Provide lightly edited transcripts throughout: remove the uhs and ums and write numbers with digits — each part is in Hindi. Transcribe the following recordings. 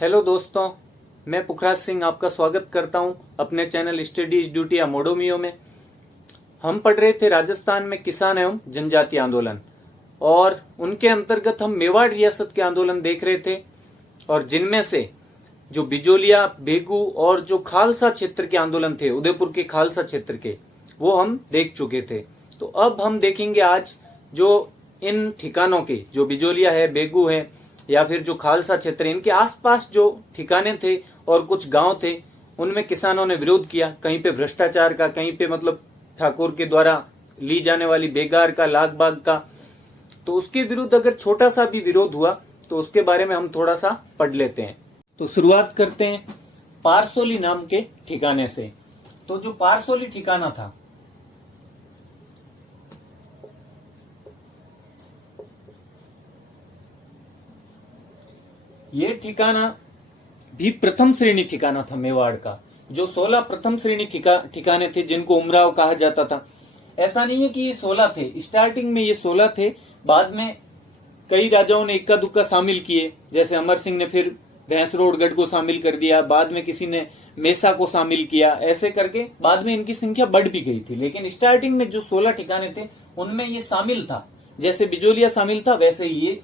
हेलो दोस्तों, मैं पुखराज सिंह आपका स्वागत करता हूं अपने चैनल स्टडी इज ड्यूटी या मोडोमियो में। हम पढ़ रहे थे राजस्थान में किसान एवं जनजाति आंदोलन और उनके अंतर्गत हम मेवाड़ रियासत के आंदोलन देख रहे थे और जिनमें से जो बिजोलिया, बेगू और जो खालसा क्षेत्र के आंदोलन थे, उदयपुर के खालसा क्षेत्र के, वो हम देख चुके थे। तो अब हम देखेंगे आज जो इन ठिकानों के, जो बिजोलिया है, बेगू है या फिर जो खालसा क्षेत्र, इनके आसपास जो ठिकाने थे और कुछ गांव थे, उनमें किसानों ने विरोध किया। कहीं पे भ्रष्टाचार का, कहीं पे मतलब ठाकुर के द्वारा ली जाने वाली बेगार का, लाग बाग का। तो उसके विरुद्ध अगर छोटा सा भी विरोध हुआ तो उसके बारे में हम थोड़ा सा पढ़ लेते हैं। तो शुरुआत करते हैं पारसोली नाम के ठिकाने से। तो जो पारसोली ठिकाना था, ये ठिकाना भी प्रथम श्रेणी ठिकाना था मेवाड़ का। जो 16 प्रथम श्रेणी ठिकाने थे जिनको उमराव कहा जाता था। ऐसा नहीं है कि ये 16 थे, स्टार्टिंग में ये 16 थे, बाद में कई राजाओं ने इक्का दुक्का शामिल किए। जैसे अमर सिंह ने फिर भैंसरोडगढ़ को शामिल कर दिया, बाद में किसी ने मेसा को शामिल किया। ऐसे करके बाद में इनकी संख्या बढ़ भी गई थी, लेकिन स्टार्टिंग में जो 16 ठिकाने थे उनमें ये शामिल था। जैसे बिजोलिया शामिल था, वैसे ही ये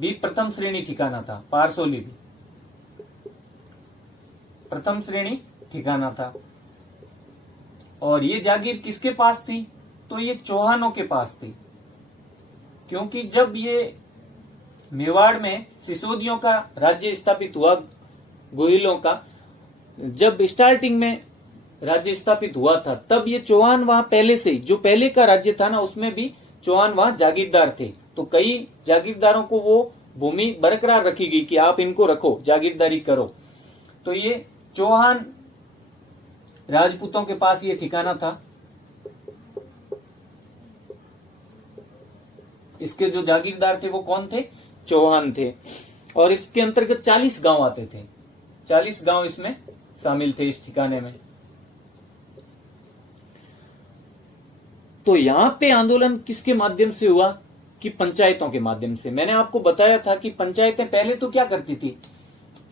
भी प्रथम श्रेणी ठिकाना था। पारसोली भी प्रथम श्रेणी ठिकाना था। और ये जागीर किसके पास थी? तो ये चौहानों के पास थी, क्योंकि जब ये मेवाड़ में सिसोदियों का राज्य स्थापित हुआ, गोहिलों का जब स्टार्टिंग में राज्य स्थापित हुआ था, तब ये चौहान वहां पहले से, जो पहले का राज्य था ना, उसमें भी चौहान वहां जागीरदार थे। तो कई जागीरदारों को वो भूमि बरकरार रखी गई कि आप इनको रखो, जागीरदारी करो। तो ये चौहान राजपूतों के पास ये ठिकाना था। इसके जो जागीरदार थे वो कौन थे? चौहान थे। और इसके अंतर्गत 40 गांव आते थे। 40 गांव इसमें शामिल थे इस ठिकाने में। तो यहां पे आंदोलन किसके माध्यम से हुआ? कि पंचायतों के माध्यम से। मैंने आपको बताया था कि पंचायतें पहले तो क्या करती थी,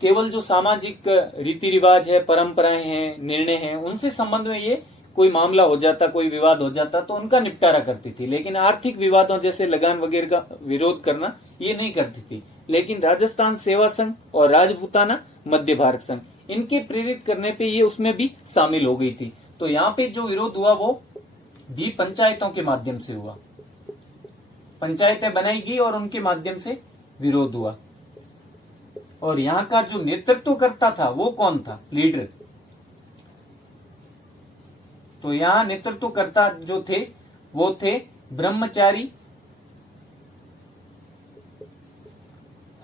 केवल जो सामाजिक रीति रिवाज है, परंपराएं हैं, निर्णय हैं, उनसे संबंध में ये कोई मामला हो जाता, कोई विवाद हो जाता तो उनका निपटारा करती थी। लेकिन आर्थिक विवादों जैसे लगान वगैरह का विरोध करना ये नहीं करती थी। लेकिन राजस्थान सेवा संघ और राजपूताना मध्य भारत संघ, इनके प्रेरित करने पे ये उसमें भी शामिल हो गई थी। तो यहाँ पे जो विरोध हुआ वो भी पंचायतों के माध्यम से हुआ। पंचायतें बनाई गई और उनके माध्यम से विरोध हुआ। और यहाँ का जो नेतृत्व करता था वो कौन था? लीडर। तो यहाँ नेतृत्वकर्ता जो थे वो थे ब्रह्मचारी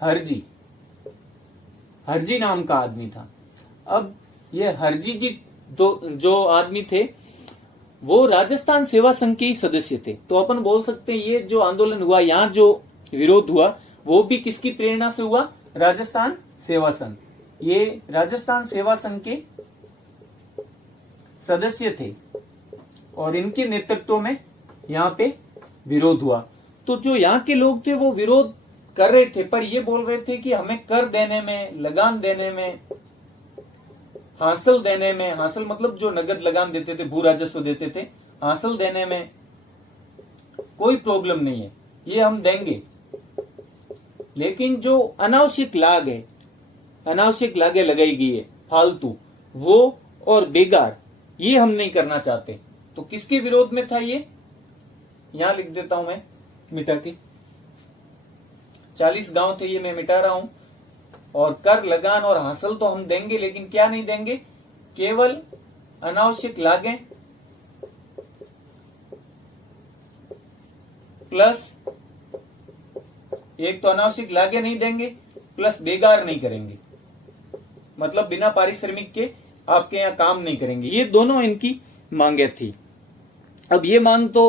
हरजी। हरजी नाम का आदमी था। अब ये हरजी जी जो आदमी थे वो राजस्थान सेवा संघ के ही सदस्य थे। तो अपन बोल सकते हैं ये जो आंदोलन हुआ, यहाँ जो विरोध हुआ, वो भी किसकी प्रेरणा से हुआ? राजस्थान सेवा संघ। ये राजस्थान सेवा संघ के सदस्य थे और इनके नेतृत्व में यहाँ पे विरोध हुआ। तो जो यहाँ के लोग थे वो विरोध कर रहे थे, पर ये बोल रहे थे कि हमें कर देने में, लगान देने में, हासिल देने में, हासिल मतलब जो नगद लगान देते थे, भू राजस्व देते थे, हासिल देने में कोई प्रॉब्लम नहीं है, ये हम देंगे। लेकिन जो अनावश्यक लाग है, अनावश्यक लागें लगाई गई है फालतू, वो और बेगार, ये हम नहीं करना चाहते। तो किसके विरोध में था ये? यहां लिख देता हूं मैं मिटा के। 40 गांव थे, ये मैं मिटा रहा हूं। और कर, लगान और हासिल तो हम देंगे, लेकिन क्या नहीं देंगे? केवल अनावश्यक लागें प्लस, एक तो अनावश्यक लागें नहीं देंगे, प्लस बेगार नहीं करेंगे, मतलब बिना पारिश्रमिक के आपके यहाँ काम नहीं करेंगे। ये दोनों इनकी मांगे थी। अब ये मांग तो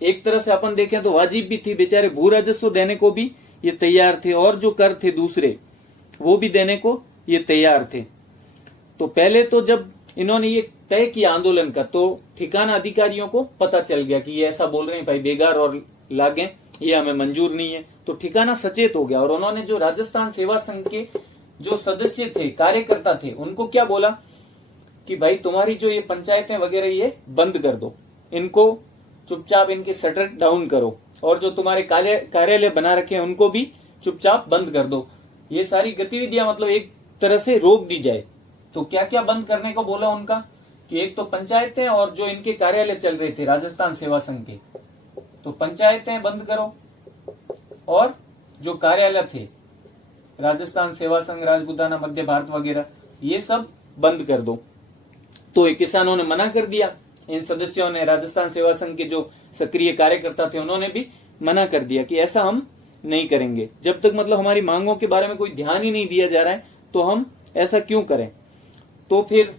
एक तरह से अपन देखें तो वाजिब भी थी। बेचारे भू राजस्व देने को भी ये तैयार थे और जो कर थे दूसरे वो भी देने को ये तैयार थे। तो पहले तो जब इन्होंने ये तय किया आंदोलन का, तो ठिकाना अधिकारियों को पता चल गया कि ये ऐसा बोल रहे हैं भाई, बेगार और लागें ये हमें मंजूर नहीं है। तो ठिकाना सचेत हो गया और उन्होंने जो राजस्थान सेवा संघ के जो सदस्य थे, कार्यकर्ता थे, उनको क्या बोला कि भाई तुम्हारी जो ये पंचायतें वगैरह ये बंद कर दो, इनको चुपचाप इनके शटर डाउन करो, और जो तुम्हारे कार्यालय बना रखे हैं उनको भी चुपचाप बंद कर दो। ये सारी गतिविधियां मतलब एक तरह से रोक दी जाए। तो क्या क्या बंद करने को बोला उनका कि एक तो पंचायतें और जो इनके कार्यालय चल रहे थे राजस्थान सेवा संघ के, तो पंचायतें बंद करो और जो कार्यालय थे राजस्थान सेवा संघ, राजपूताना, मध्य भारत वगैरह, ये सब बंद कर दो। तो ये किसानों ने मना कर दिया, इन सदस्यों ने, राजस्थान सेवा संघ के जो सक्रिय कार्यकर्ता थे उन्होंने भी मना कर दिया कि ऐसा हम नहीं करेंगे। जब तक मतलब हमारी मांगों के बारे में कोई ध्यान ही नहीं दिया जा रहा है तो हम ऐसा क्यों करें। तो फिर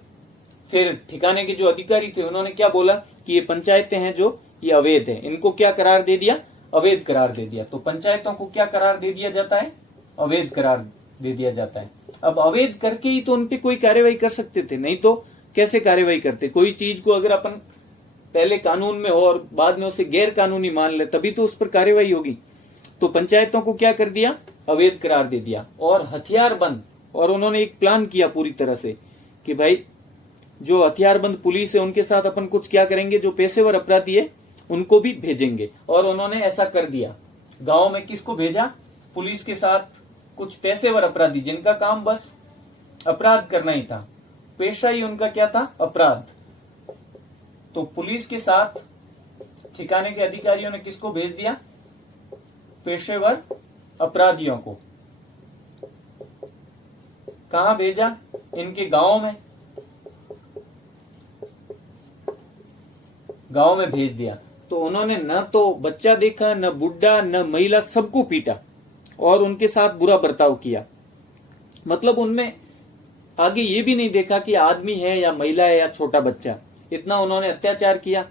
ठिकाने के जो अधिकारी थे उन्होंने क्या बोला कि ये पंचायतें हैं जो ये अवैध है, इनको क्या करार दे दिया, अवैध करार दे दिया। तो पंचायतों को क्या करार दे दिया जाता है, अवैध करार दे दिया जाता है। अब अवैध करके ही तो उनपे कोई कार्यवाही कर सकते थे, नहीं तो कैसे कार्यवाही करते। कोई चीज को अगर अपन पहले कानून में हो और बाद में उसे गैर कानूनी मान ले तभी तो उस पर कार्यवाही होगी। तो पंचायतों को क्या कर दिया, अवैध करार दे दिया और हथियारबंद। और उन्होंने एक प्लान किया पूरी तरह से कि भाई जो हथियारबंद पुलिस है उनके साथ अपन कुछ क्या करेंगे, जो पेशेवर अपराधी है उनको भी भेजेंगे। और उन्होंने ऐसा कर दिया। गांव में किसको भेजा, पुलिस के साथ कुछ पेशेवर अपराधी जिनका काम बस अपराध करना ही था, पेशा ही उनका क्या था, अपराध। तो पुलिस के साथ ठिकाने के अधिकारियों ने किसको भेज दिया, पेशेवर अपराधियों को। कहां भेजा, इनके गांवों में, गांव में भेज दिया। तो उन्होंने न तो बच्चा देखा, न बुढ़ा, न महिला, सबको पीटा और उनके साथ बुरा बर्ताव किया। मतलब उनमें आगे ये भी नहीं देखा कि आदमी है या महिला है या छोटा बच्चा, इतना उन्होंने अत्याचार किया।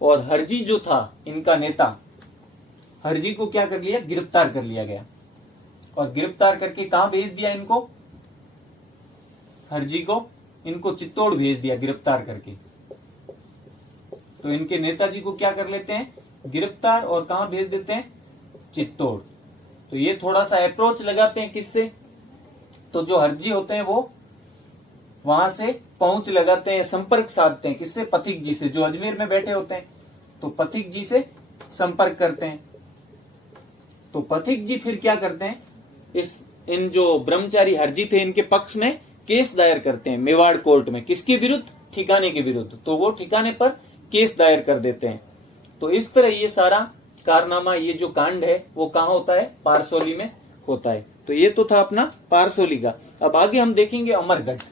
और हरजी जो था इनका नेता, हरजी को क्या कर लिया, गिरफ्तार कर लिया गया। और गिरफ्तार करके कहां भेज दिया इनको, हरजी को इनको चित्तौड़ भेज दिया गिरफ्तार करके। तो इनके नेताजी को क्या कर लेते हैं, गिरफ्तार, और कहां भेज देते हैं, चित्तौड़। तो ये थोड़ा सा अप्रोच लगाते हैं किससे, तो जो हरजी होते हैं वो वहां से पहुंच लगाते हैं, संपर्क साधते हैं किससे, पथिक जी से, जो अजमेर में बैठे होते हैं। तो पथिक जी से संपर्क करते हैं। तो पथिक जी फिर क्या करते हैं, इन जो ब्रह्मचारी हरजी थे इनके पक्ष में केस दायर करते हैं मेवाड़ कोर्ट में। किसके विरुद्ध, ठिकाने के विरुद्ध। तो वो ठिकाने पर केस दायर कर देते हैं। तो इस तरह ये सारा कारनामा, ये जो कांड है वो कहाँ होता है, पारसोली में होता है। तो ये तो था अपना पारसोली का। अब आगे हम देखेंगे अमरगढ़।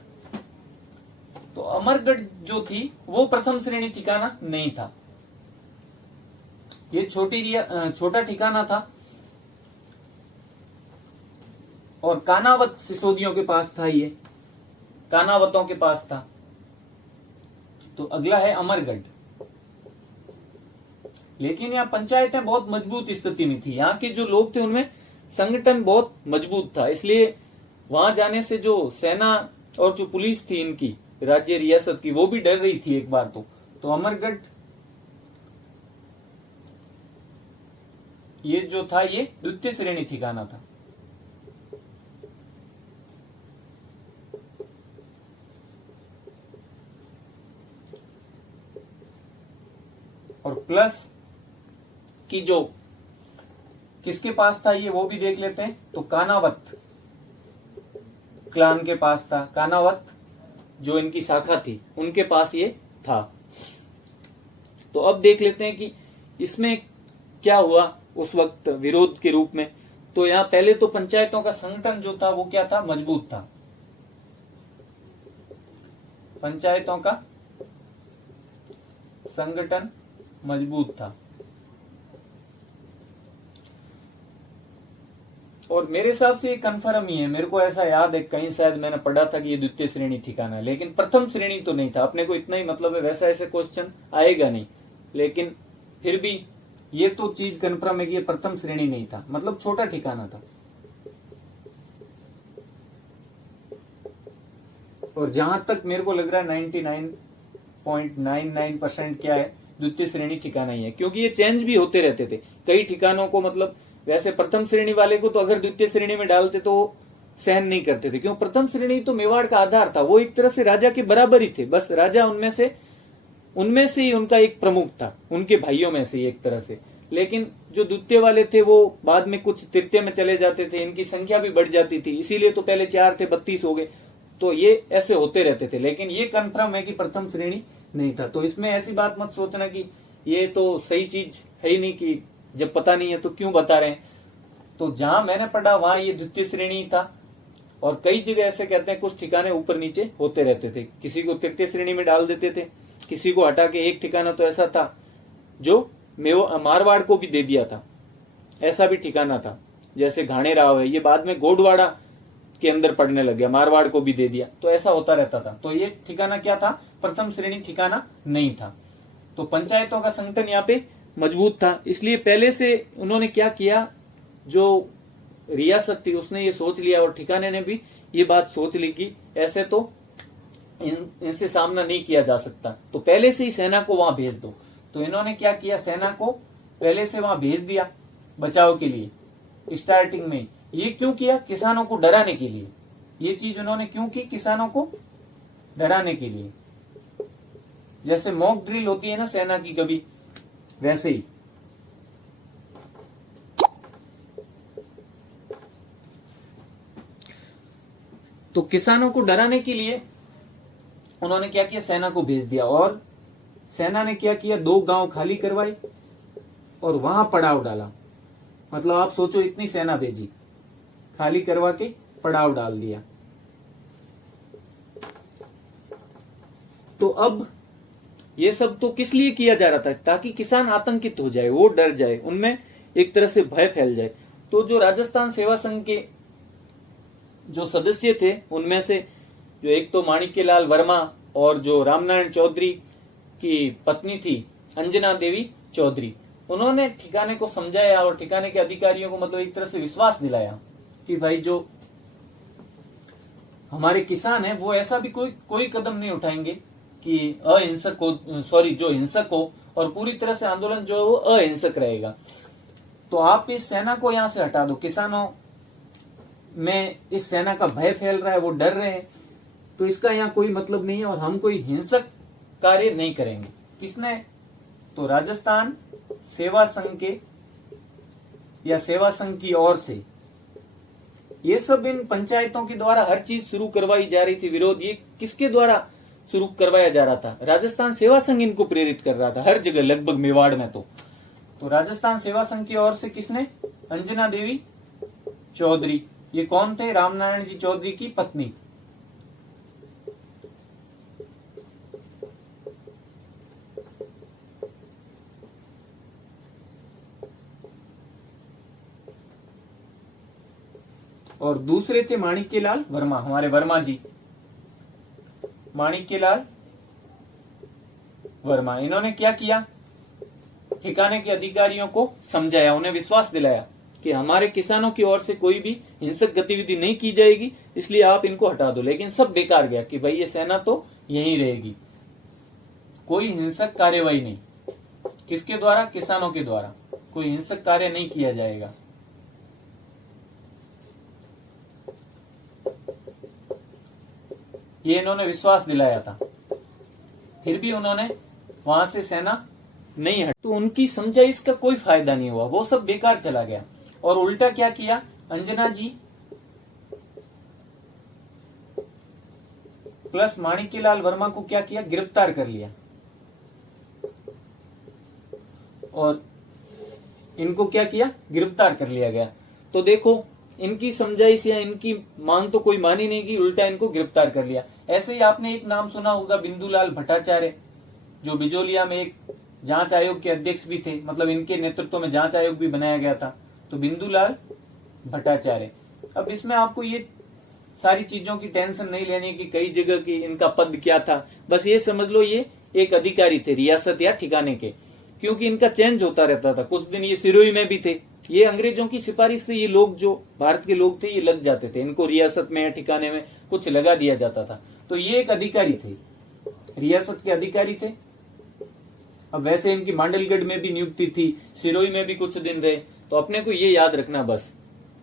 तो अमरगढ़ जो थी वो प्रथम श्रेणी ठिकाना नहीं था, ये छोटा ठिकाना था और कानावत सिसोदियों के पास था, ये कानावतों के पास था। तो अगला है अमरगढ़। लेकिन यहाँ पंचायतें बहुत मजबूत स्थिति में थी, यहाँ के जो लोग थे उनमें संगठन बहुत मजबूत था, इसलिए वहां जाने से जो सेना और जो पुलिस थी इनकी राज्य रियासत की, वो भी डर रही थी एक बार। तो अमरगढ़ ये जो था ये द्वितीय श्रेणी ठिकाना था। और प्लस की जो किसके पास था ये वो भी देख लेते हैं। तो कानावत क्लान के पास था, कानावत जो इनकी शाखा थी उनके पास ये था। तो अब देख लेते हैं कि इसमें क्या हुआ उस वक्त विरोध के रूप में। तो यहाँ पहले तो पंचायतों का संगठन जो था वो क्या था, मजबूत था। पंचायतों का संगठन मजबूत था। और मेरे हिसाब से ये कन्फर्म ही है, मेरे को ऐसा याद है कहीं शायद मैंने पढ़ा था कि ये द्वितीय श्रेणी ठिकाना है, लेकिन प्रथम श्रेणी तो नहीं था। अपने को इतना ही मतलब है, वैसा ऐसे क्वेश्चन आएगा नहीं, लेकिन फिर भी ये तो चीज कन्फर्म है कि ये प्रथम श्रेणी नहीं था, मतलब छोटा ठिकाना था। और जहां तक मेरे को लग रहा है 99.99% क्या है, द्वितीय श्रेणी ठिकाना ही है, क्योंकि ये चेंज भी होते रहते थे कई ठिकानों को। मतलब वैसे प्रथम श्रेणी वाले को तो अगर द्वितीय श्रेणी में डालते तो सहन नहीं करते थे, क्यों? प्रथम श्रेणी तो मेवाड़ का आधार था, वो एक तरह से राजा के बराबर ही थे, बस राजा उनमें से ही उनका एक प्रमुख था, उनके भाइयों में से एक तरह से। लेकिन जो द्वितीय वाले थे वो बाद में कुछ तृतीय में चले जाते थे, इनकी संख्या भी बढ़ जाती थी, इसीलिए तो पहले 4 थे 32 हो गए। तो ये ऐसे होते रहते थे, लेकिन ये कन्फर्म है कि प्रथम श्रेणी नहीं था। तो इसमें ऐसी बात मत सोचना कि ये तो सही चीज है ही नहीं, कि जब पता नहीं है तो क्यों बता रहे हैं। तो जहां मैंने पढ़ा वहां ये द्वितीय श्रेणी था, और कई जगह ऐसे कहते हैं कुछ ठिकाने ऊपर नीचे होते रहते थे, किसी को तृतीय श्रेणी में डाल देते थे, किसी को हटा के एक ठिकाना तो ऐसा था जो मारवाड़ को भी दे दिया था, ऐसा भी ठिकाना था। जैसे घाणे राव है, ये बाद में गोडवाड़ा के अंदर पढ़ने लग गया, मारवाड़ को भी दे दिया, तो ऐसा होता रहता था। तो ये ठिकाना क्या था? प्रथम श्रेणी ठिकाना नहीं था। तो पंचायतों का संगठन यहाँ पे मजबूत था, इसलिए पहले से उन्होंने क्या किया, जो रियासत थी उसने ये सोच लिया, और ठिकाने ने भी ये बात सोच ली कि ऐसे तो इनसे सामना नहीं किया जा सकता, तो पहले से ही सेना को वहां भेज दो। तो इन्होंने क्या किया, सेना को पहले से वहां भेज दिया बचाव के लिए स्टार्टिंग में। ये क्यों किया? किसानों को डराने के लिए। ये चीज उन्होंने क्यों की? किसानों को डराने के लिए। जैसे मॉक ड्रिल होती है ना सेना की कभी, वैसे ही। तो किसानों को डराने के लिए उन्होंने क्या किया, सेना को भेज दिया, और सेना ने क्या किया, 2 गांव खाली करवाए और वहां पड़ाव डाला। मतलब आप सोचो, इतनी सेना भेजी, खाली करवा के पड़ाव डाल दिया। तो अब ये सब तो किस लिए किया जा रहा था? ताकि किसान आतंकित हो जाए, वो डर जाए, उनमें एक तरह से भय फैल जाए। तो जो राजस्थान सेवा संघ के जो सदस्य थे उनमें से जो एक तो माणिक्यलाल वर्मा, और जो रामनारायण चौधरी की पत्नी थी अंजना देवी चौधरी, उन्होंने ठिकाने को समझाया और ठिकाने के अधिकारियों को मतलब एक तरह से विश्वास दिलाया कि भाई जो हमारे किसान हैं वो ऐसा भी कोई कदम नहीं उठाएंगे कि अहिंसक हो, जो हिंसक हो, और पूरी तरह से आंदोलन जो है वो अहिंसक रहेगा। तो आप इस सेना को यहाँ से हटा दो, किसानों में इस सेना का भय फैल रहा है, वो डर रहे हैं, तो इसका यहाँ कोई मतलब नहीं है, और हम कोई हिंसक कार्य नहीं करेंगे। किसने? तो राजस्थान सेवा संघ के या सेवा संघ की ओर से ये सब इन पंचायतों के द्वारा हर चीज शुरू करवाई जा रही थी। विरोध ये किसके द्वारा शुरू करवाया जा रहा था? राजस्थान सेवा संघ इनको प्रेरित कर रहा था हर जगह, लगभग मेवाड़ में। तो राजस्थान सेवा संघ की ओर से किसने? अंजना देवी चौधरी। ये कौन थे? रामनारायण जी चौधरी की पत्नी। और दूसरे थे माणिक्यलाल वर्मा, हमारे वर्मा जी, माणिक्यलाल वर्मा। इन्होंने क्या किया? ठिकाने के अधिकारियों को समझाया, उन्हें विश्वास दिलाया कि हमारे किसानों की ओर से कोई भी हिंसक गतिविधि नहीं की जाएगी, इसलिए आप इनको हटा दो। लेकिन सब बेकार गया कि भाई ये सेना तो यहीं रहेगी, कोई हिंसक कार्यवाही नहीं। किसके द्वारा? किसानों के द्वारा कोई हिंसक कार्य नहीं किया जाएगा। ये इन्होंने विश्वास दिलाया था, फिर भी उन्होंने वहां से सेना नहीं हटी, तो उनकी समझाइश का कोई फायदा नहीं हुआ, वो सब बेकार चला गया। और उल्टा क्या किया? अंजना जी प्लस माणिक्यलाल वर्मा को क्या किया? गिरफ्तार कर लिया, और इनको क्या किया? गिरफ्तार कर लिया गया। तो देखो, इनकी समझाइश या इनकी मांग तो कोई मानी नहीं की, उल्टा इनको गिरफ्तार कर लिया। ऐसे ही आपने एक नाम सुना होगा, बिंदुलाल भट्टाचार्य, जो बिजोलिया में एक जांच आयोग के अध्यक्ष भी थे, मतलब इनके नेतृत्व में जांच आयोग भी बनाया गया था। तो बिंदुलाल भट्टाचार्य। अब इसमें आपको ये सारी चीजों की टेंशन नहीं लेनी कि कई जगह की इनका पद क्या था, बस ये समझ लो ये एक अधिकारी थे रियासत या ठिकाने के, क्योंकि इनका चेंज होता रहता था। कुछ दिन ये सिरोही में भी थे, ये अंग्रेजों की सिफारिश से ये लोग जो भारत के लोग थे ये लग जाते थे, इनको रियासत में या ठिकाने में कुछ लगा दिया जाता था। तो ये एक अधिकारी थे, रियासत के अधिकारी थे। अब वैसे इनकी मांडलगढ़ में भी नियुक्ति थी, सिरोही में भी कुछ दिन रहे। तो अपने को ये याद रखना बस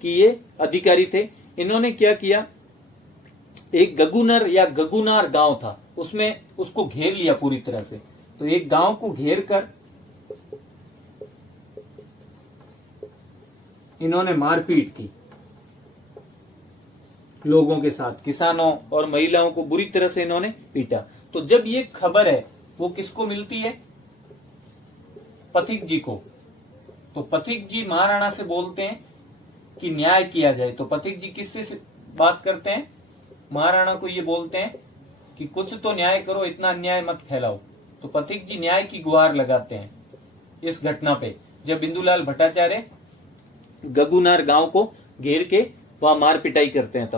कि ये अधिकारी थे, इन्होंने क्या किया, एक गगुनर या गगुनार गांव था, उसमें उसको घेर लिया पूरी तरह से। तो एक गांव को घेर कर इन्होंने मारपीट की लोगों के साथ, किसानों और महिलाओं को बुरी तरह से इन्होंने पीटा। तो जब ये खबर है वो किसको मिलती है, पथिक जी को। तो पथिक जी महाराणा से बोलते हैं कि न्याय किया जाए। तो पथिक जी किससे बात करते हैं, महाराणा को ये बोलते हैं कि कुछ तो न्याय करो, इतना अन्याय मत फैलाओ। तो पथिक जी न्याय की गुहार लगाते हैं इस घटना पे, जब बिंदुलाल भट्टाचार्य गगुनार गांव को घेर के वहां मार पिटाई करते हैं।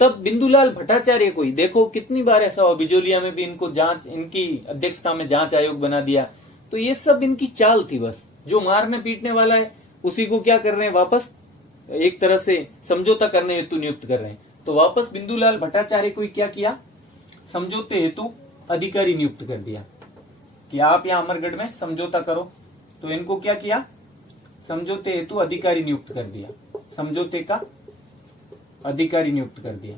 तब बिंदुलाल भट्टाचार्य को ही देखो, कितनी बार ऐसा हुआ, बिजोलिया में भी इनको जांच, इनकी अध्यक्षता में जांच आयोग बना दिया। तो ये सब इनकी चाल थी, बस जो मारने पीटने वाला है उसी को क्या कर रहे हैं, वापस एक तरह से समझौता करने हेतु नियुक्त कर रहे हैं। तो वापस बिंदुलाल भट्टाचार्य को क्या किया, समझौते हेतु अधिकारी नियुक्त कर दिया कि आप यहाँ अमरगढ़ में समझौता करो। तो इनको क्या किया, समझौते हेतु अधिकारी नियुक्त कर दिया, समझौते का अधिकारी नियुक्त कर दिया।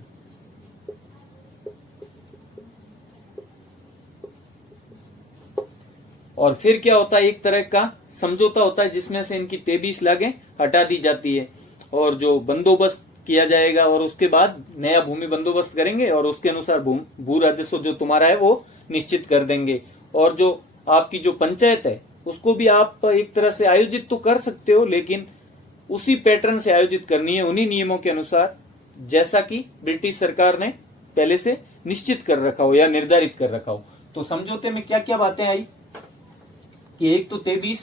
और फिर क्या होता है, एक तरह का समझौता होता है जिसमें से इनकी 23 लागें हटा दी जाती है और जो बंदोबस्त किया जाएगा, और उसके बाद नया भूमि बंदोबस्त करेंगे और उसके अनुसार भू राजस्व जो तुम्हारा है वो निश्चित कर देंगे। और जो आपकी जो पंचायत है उसको भी आप एक तरह से आयोजित तो कर सकते हो, लेकिन उसी पैटर्न से आयोजित करनी है, उन्हीं नियमों के अनुसार जैसा कि ब्रिटिश सरकार ने पहले से निश्चित कर रखा हो या निर्धारित कर रखा हो। तो समझौते में क्या क्या बातें आई कि एक तो 23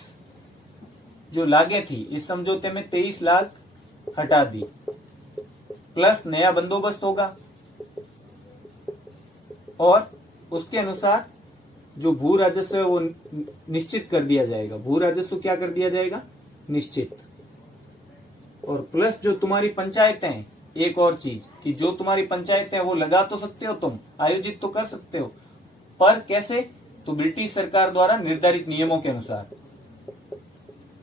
जो लागें थी, इस समझौते में 23 लाख हटा दी, प्लस नया बंदोबस्त होगा और उसके अनुसार जो भू राजस्व है वो निश्चित कर दिया जाएगा। भू राजस्व क्या कर दिया जाएगा, निश्चित। और प्लस जो तुम्हारी पंचायतें हैं, एक और चीज कि जो तुम्हारी पंचायतें हैं वो लगा तो सकते हो, तुम आयोजित तो कर सकते हो, पर कैसे, तो ब्रिटिश सरकार द्वारा निर्धारित नियमों के अनुसार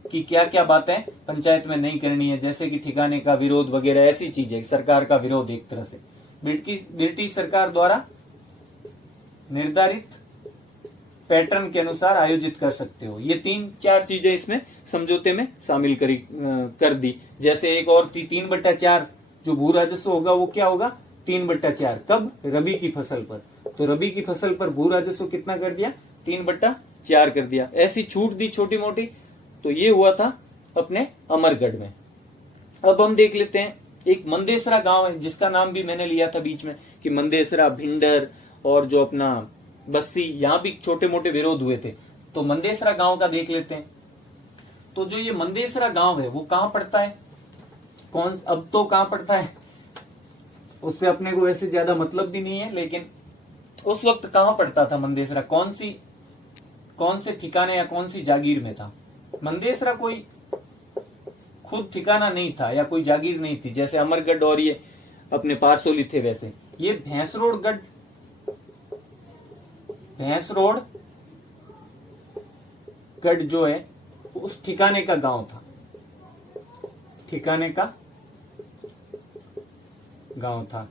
कि क्या क्या बातें पंचायत में नहीं करनी है, जैसे कि ठिकाने का विरोध वगैरह, ऐसी चीजें, सरकार का विरोध एक तरह से ब्रिटिश सरकार द्वारा निर्धारित पैटर्न के अनुसार आयोजित कर सकते हो। ये 3-4 चीजें इसमें समझौते में शामिल कर दी। जैसे एक और थी 3/4 जो भू राजस्व होगा वो क्या होगा, 3/4। कब, रबी की फसल पर। तो रबी की फसल पर भू राजस्व कितना कर दिया, 3/4 कर दिया। ऐसी छूट दी छोटी मोटी। तो ये हुआ था अपने अमरगढ़ में। अब हम देख लेते हैं, एक मंदेसरा गांव है जिसका नाम भी मैंने लिया था बीच में कि मंदेसरा, भिंडर और जो अपना बस्सी, यहाँ भी छोटे मोटे विरोध हुए थे। तो मंदेसरा गांव का देख लेते हैं। तो जो ये मंदेसरा गांव है वो कहाँ पड़ता है, कौन, अब तो कहाँ पड़ता है उससे अपने को वैसे ज्यादा मतलब भी नहीं है, लेकिन उस वक्त कहाँ पड़ता था मंदेसरा, कौन से ठिकाने या कौन सी जागीर में था। मंदेसरा कोई खुद ठिकाना नहीं था या कोई जागीर नहीं थी, जैसे अमरगढ़ और ये अपने पारसोली थे वैसे। ये भैंसरोड गढ़ जो है उस ठिकाने का गांव था, ठिकाने का गांव था।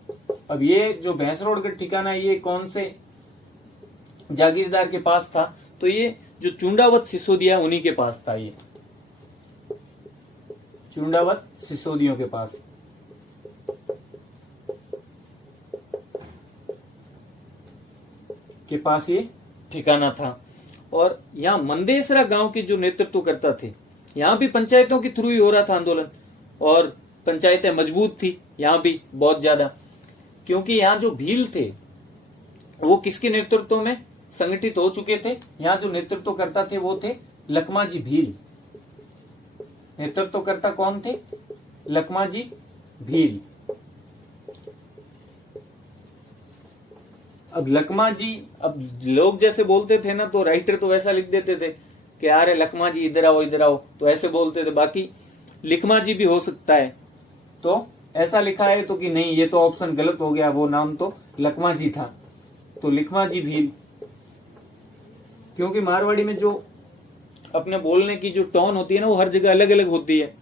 अब ये जो भैंसरोडगढ़ ठिकाना है ये कौन से जागीरदार के पास था, तो ये जो चुंडावत सिसोदिया उन्हीं के पास था। ये चुंडावत सिसोदियों के पास ये ठिकाना था। और यहाँ मंदेसरा गांव के जो नेतृत्व करता थे, यहाँ भी पंचायतों के थ्रू ही हो रहा था आंदोलन, और पंचायतें मजबूत थी यहाँ भी बहुत ज्यादा, क्योंकि यहाँ जो भील थे वो किसके नेतृत्व में संगठित हो चुके थे। यहाँ जो नेतृत्व करता थे वो थे लखमाजी भील। नेतृत्वकर्ता कौन थे, लखमाजी भील। अब लखमाजी, अब लोग जैसे बोलते थे ना, तो राइटर तो वैसा लिख देते थे कि अरे लखमाजी इधर आओ इधर आओ, तो ऐसे बोलते थे। बाकी लिखमाजी भी हो सकता है, तो ऐसा लिखा है तो कि नहीं, ये तो ऑप्शन गलत हो गया, वो नाम तो लखमाजी था। तो लिखमाजी भील, क्योंकि मारवाड़ी में जो अपने बोलने की जो टोन होती है ना वो हर जगह अलग अलग होती है।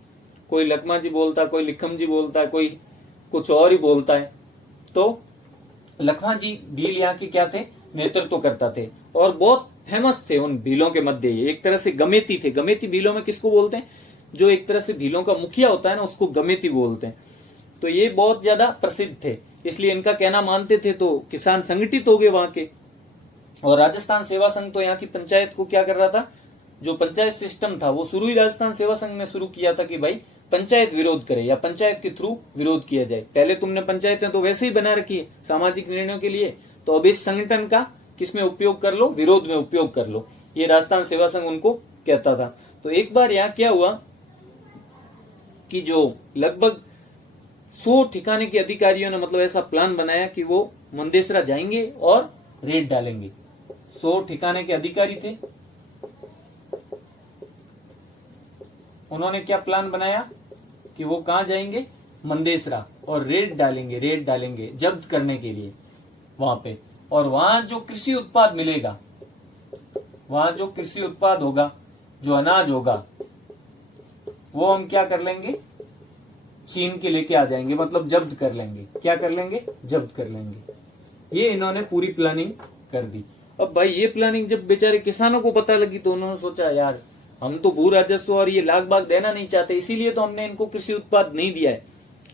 कोई लखमाजी बोलता, कोई लिखमजी बोलता, कोई कुछ और ही बोलता है। तो लखमा जी भील यहाँ के क्या थे, नेतृत्व करता थे और बहुत फेमस थे उन भीलों के मध्य। एक तरह से गमेती थे। गमेती भीलों में किसको बोलते हैं, जो एक तरह से भीलों का मुखिया होता है ना, उसको गमेती बोलते हैं। तो ये बहुत ज्यादा प्रसिद्ध थे, इसलिए इनका कहना मानते थे। तो किसान संगठित हो गए वहां के। और राजस्थान सेवा संघ तो यहाँ की पंचायत को क्या कर रहा था, जो पंचायत सिस्टम था वो शुरू ही राजस्थान सेवा संघ ने शुरू किया था कि भाई पंचायत विरोध करे या पंचायत के थ्रू विरोध किया जाए। पहले तुमने पंचायतें तो वैसे ही बना रखी है सामाजिक निर्णयों के लिए, तो अब इस संगठन का किसमें उपयोग कर लो, विरोध में उपयोग कर लो, ये राजस्थान सेवा संघ उनको कहता था। तो एक बार यहाँ क्या हुआ कि जो लगभग 100 ठिकाने के अधिकारियों ने मतलब ऐसा प्लान बनाया कि वो मंदेसरा जाएंगे और रेड डालेंगे। 100 ठिकाने के अधिकारी थे, उन्होंने क्या प्लान बनाया कि वो कहाँ जाएंगे, मंदेसरा, और रेड डालेंगे जब्त करने के लिए वहां पे। और वहां जो कृषि उत्पाद मिलेगा, वहां जो कृषि उत्पाद होगा, जो अनाज होगा, वो हम क्या कर लेंगे, छीन के लेके आ जाएंगे, मतलब जब्त कर लेंगे। क्या कर लेंगे, जब्त कर लेंगे। ये इन्होंने पूरी प्लानिंग कर दी। अब भाई ये प्लानिंग जब बेचारे किसानों को पता लगी तो उन्होंने सोचा यार हम तो भू राजस्व और ये लाख बाग देना नहीं चाहते, इसीलिए तो हमने इनको कृषि उत्पाद नहीं दिया है।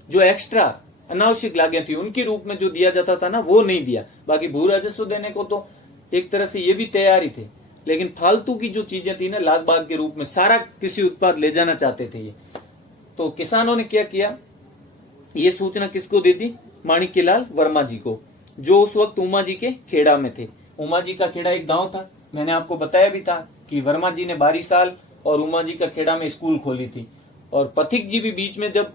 जो एक्स्ट्रा अनावश्यक लागत थी उनके रूप में जो दिया जाता था ना, वो नहीं दिया। बाकी भू राजस्व देने को तो एक तरह से ये भी तैयार ही थे, लेकिन फालतू की जो चीजें थी ना, लाख बाग के रूप में सारा कृषि उत्पाद ले जाना चाहते थे ये। तो किसानों ने क्या किया, ये सूचना किसको दी थी, माणिक्यलाल वर्मा जी को, जो उस वक्त उमा जी के खेड़ा में थे। उमा जी का खेड़ा एक गांव था, मैंने आपको बताया भी था कि वर्मा जी ने 12 साल और उमा जी का खेड़ा में स्कूल खोली थी। और पथिक जी भी बीच में, जब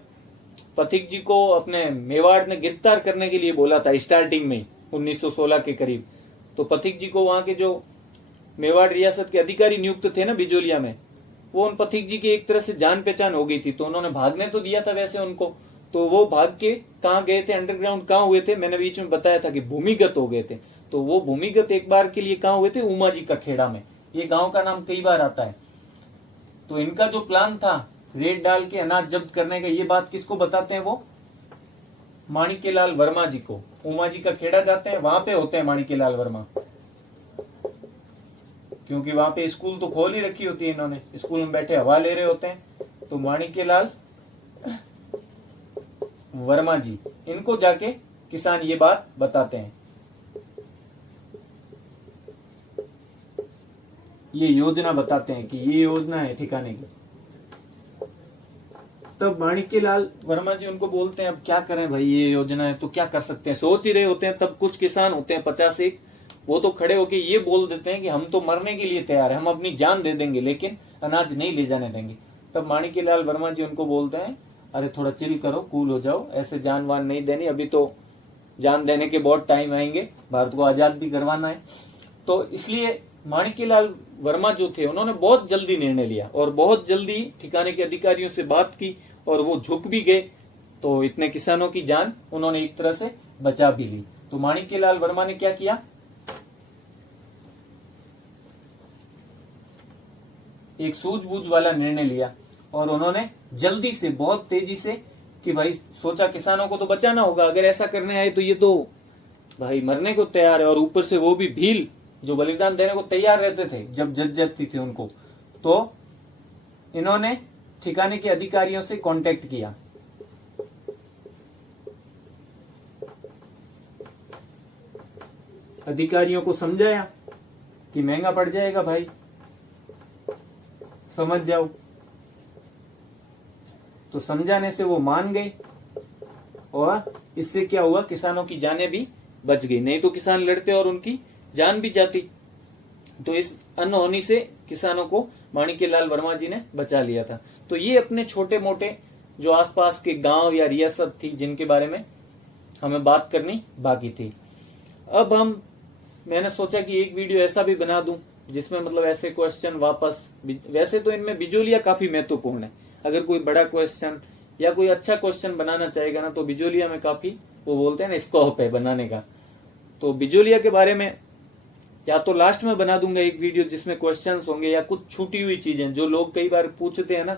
पथिक जी को अपने मेवाड़ ने गिरफ्तार करने के लिए बोला था स्टार्टिंग में 1916 के करीब, तो पथिक जी को वहां के जो मेवाड़ रियासत के अधिकारी नियुक्त थे ना बिजोलिया में, वो उन पथिक जी की एक तरह से जान पहचान हो गई थी। तो उन्होंने भागने तो दिया था वैसे उनको, तो वो भाग के कहाँ गए थे, अंडरग्राउंड कहाँ हुए थे, मैंने बीच में बताया था कि भूमिगत हो गए थे। तो वो भूमिगत एक बार के लिए कहाँ हुए थे, उमा जी का खेड़ा में। ये गांव का नाम कई बार आता है। तो इनका जो प्लान था रेड डाल के अनाज जब्त करने का, ये बात किसको बताते हैं, वो माणिक्यलाल वर्मा जी को। उमा जी का खेड़ा जाते हैं, वहां पे होते हैं माणिक्यलाल वर्मा, क्योंकि वहां पे स्कूल तो खोल ही रखी होती है इन्होंने, स्कूल में बैठे हवा ले रहे होते हैं। तो माणिक्यलाल वर्मा जी, इनको जाके किसान ये बात बताते हैं, ये योजना बताते हैं कि ये योजना है ठिकाने की। तब माणिक्यलाल वर्मा जी उनको बोलते हैं अब क्या करें भाई, ये योजना है तो क्या कर सकते हैं, सोच ही रहे होते हैं। तब कुछ किसान होते हैं 50 वो तो खड़े होके ये बोल देते हैं कि हम तो मरने के लिए तैयार है, हम अपनी जान दे देंगे लेकिन अनाज नहीं ले जाने देंगे। तब माणिक्यलाल वर्मा जी उनको बोलते हैं अरे थोड़ा चिल करो, कूल हो जाओ, ऐसे जान वान नहीं देनी, अभी तो जान देने के बहुत टाइम आएंगे, भारत को आजाद भी करवाना है। तो इसलिए माणिक्यलाल वर्मा जो थे उन्होंने बहुत जल्दी निर्णय लिया और बहुत जल्दी ठिकाने के अधिकारियों से बात की और वो झुक भी गए। तो इतने किसानों की जान उन्होंने एक तरह से बचा भी ली। तो माणिक्यलाल वर्मा ने क्या किया, एक सूझबूझ वाला निर्णय लिया और उन्होंने जल्दी से, बहुत तेजी से, कि भाई सोचा किसानों को तो बचाना होगा, अगर ऐसा करने आए तो ये तो भाई मरने को तैयार है। और ऊपर से वो भी भील जो बलिदान देने को तैयार रहते थे जब जज्जती थी उनको। तो इन्होंने ठिकाने के अधिकारियों से कांटेक्ट किया, अधिकारियों को समझाया कि महंगा पड़ जाएगा भाई, समझ जाओ। तो समझाने से वो मान गए और इससे क्या हुआ, किसानों की जानें भी बच गई, नहीं तो किसान लड़ते और उनकी जान भी जाती। तो इस अनहोनी से किसानों को माणिक्यलाल वर्मा जी ने बचा लिया था। तो ये अपने छोटे मोटे जो आसपास के गांव या रियासत थी जिनके बारे में हमें बात करनी बाकी थी। अब मैंने सोचा कि एक वीडियो ऐसा भी बना दूं जिसमें मतलब ऐसे क्वेश्चन वापस, वैसे तो इनमें बिजोलिया काफी महत्वपूर्ण है, अगर कोई बड़ा क्वेश्चन या कोई अच्छा क्वेश्चन बनाना चाहेगा ना तो बिजोलिया में काफी, वो बोलते हैं ना, स्कोप है बनाने का। तो बिजोलिया के बारे में या तो लास्ट में बना दूंगा एक वीडियो जिसमें क्वेश्चंस होंगे या कुछ छूटी हुई चीजें जो लोग कई बार पूछते हैं ना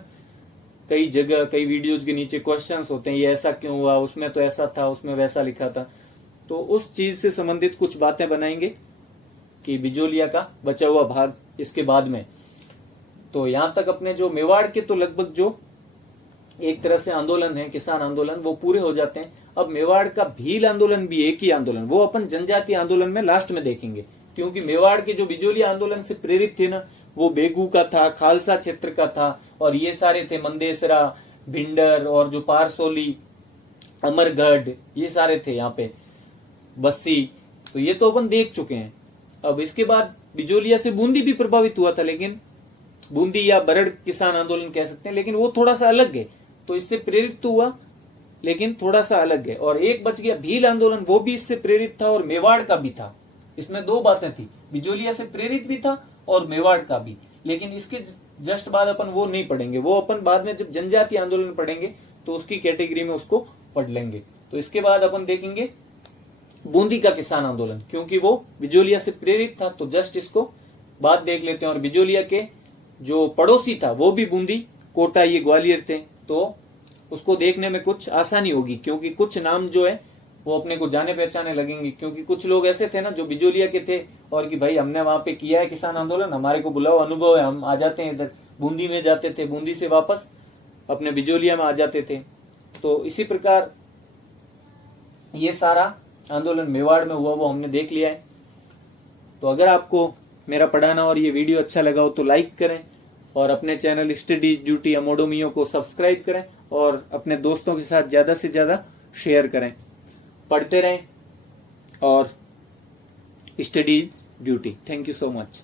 कई जगह कई वीडियोज के नीचे क्वेश्चंस होते हैं, ये ऐसा क्यों हुआ, उसमें तो ऐसा था, उसमें वैसा लिखा था। तो उस चीज से संबंधित कुछ बातें बनाएंगे कि बिजोलिया का बचा हुआ भाग इसके बाद में। तो यहाँ तक अपने जो मेवाड़ के तो लगभग जो एक तरह से आंदोलन है, किसान आंदोलन, वो पूरे हो जाते हैं। अब मेवाड़ का भील आंदोलन भी एक ही आंदोलन, वो अपन जनजातीय आंदोलन में लास्ट में देखेंगे, क्योंकि मेवाड़ के जो बिजोलिया आंदोलन से प्रेरित थे ना, वो बेगू का था, खालसा क्षेत्र का था, और ये सारे थे मंदेसरा, भिंडर और जो पारसोली, अमरगढ़, ये सारे थे यहाँ पे, बस्सी। तो ये तो अपन देख चुके हैं। अब इसके बाद बिजोलिया से बूंदी भी प्रभावित हुआ था, लेकिन बूंदी या बरड़ किसान आंदोलन कह सकते हैं, लेकिन वो थोड़ा सा अलग है। तो इससे प्रेरित तो हुआ, लेकिन थोड़ा सा अलग है। और एक बच गया भील आंदोलन, वो भी इससे प्रेरित था और मेवाड़ का भी था। इसमें दो बातें थी, बिजोलिया से प्रेरित भी था और मेवाड़ का भी। लेकिन इसके जस्ट बाद अपन वो नहीं पढ़ेंगे, वो अपन बाद में जब जनजातीय आंदोलन पढ़ेंगे तो उसकी कैटेगरी में उसको पढ़ लेंगे। तो इसके बाद अपन देखेंगे बूंदी का किसान आंदोलन, क्योंकि वो बिजोलिया से प्रेरित था, तो जस्ट इसको बात देख लेते हैं। और बिजोलिया के जो पड़ोसी था वो भी बूंदी, कोटा, ये ग्वालियर थे, तो उसको देखने में कुछ आसानी होगी, क्योंकि कुछ नाम जो है वो अपने को जाने पहचाने लगेंगे। क्योंकि कुछ लोग ऐसे थे ना जो बिजोलिया के थे और कि भाई हमने वहां पे किया है किसान आंदोलन, हमारे को बुलाओ, अनुभव है, हम आ जाते हैं इधर। बूंदी में जाते थे, बूंदी से वापस अपने बिजोलिया में आ जाते थे। तो इसी प्रकार ये सारा आंदोलन मेवाड़ में हुआ, वो हमने देख लिया है। तो अगर आपको मेरा पढ़ाना और ये वीडियो अच्छा लगा हो तो लाइक करें, और अपने चैनल स्टडीज ड्यूटी अमोडोमियो को सब्सक्राइब करें, और अपने दोस्तों के साथ ज्यादा से ज्यादा शेयर करें। पढ़ते रहें और studies duty. Thank you so much.